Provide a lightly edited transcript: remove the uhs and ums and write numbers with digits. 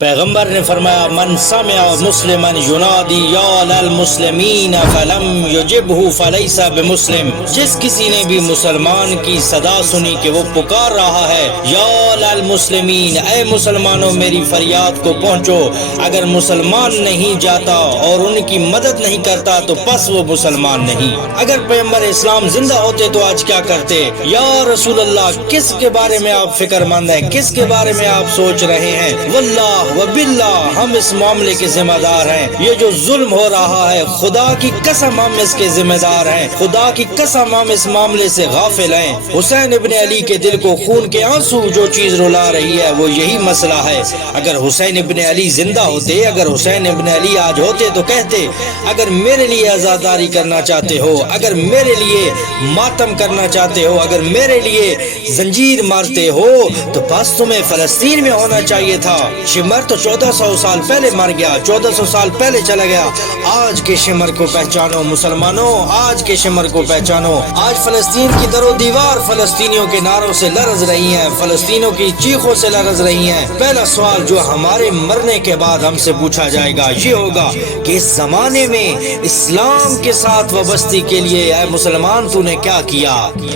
پیغمبر نے فرمایا من سمع مسلما ینادی یا للمسلمین فلم یجبہ فلیس بمسلم، جس کسی نے بھی مسلمان کی صدا سنی کہ وہ پکار رہا ہے یا للمسلمین، اے مسلمانوں میری فریاد کو پہنچو، اگر مسلمان نہیں جاتا اور ان کی مدد نہیں کرتا تو پس وہ مسلمان نہیں۔ اگر پیغمبر اسلام زندہ ہوتے تو آج کیا کرتے؟ یا رسول اللہ کس کے بارے میں آپ فکر مند ہیں، کس کے بارے میں آپ سوچ رہے ہیں؟ واللہ وباللہ ہم اس معاملے کے ذمہ دار ہیں، یہ جو ظلم ہو رہا ہے خدا کی قسم ہم اس کے ذمہ دار ہیں، خدا کی قسم ہم اس معاملے سے غافل ہیں۔ حسین ابن علی کے دل کو خون کے آنسو جو چیز رلا رہی ہے وہ یہی مسئلہ ہے۔ اگر حسین ابن علی زندہ ہوتے، اگر حسین ابن علی آج ہوتے تو کہتے اگر میرے لیے عزاداری کرنا چاہتے ہو، اگر میرے لیے ماتم کرنا چاہتے ہو، اگر میرے لیے زنجیر مارتے ہو تو بس تمہیں فلسطین میں ہونا چاہیے تھا۔ شمر تو 1400 سال پہلے مر گیا، 1400 سال پہلے چلا گیا۔ آج کے شمر کو پہچانو مسلمانوں، آج کے شمر کو پہچانو۔ آج فلسطین کی در و دیوار فلسطینیوں کے نعروں سے لرز رہی ہیں، فلسطینیوں کی چیخوں سے لرز رہی ہیں۔ پہلا سوال جو ہمارے مرنے کے بعد ہم سے پوچھا جائے گا یہ ہوگا کہ اس زمانے میں اسلام کے ساتھ وابستگی کے لیے اے مسلمان تو نے کیا کیا؟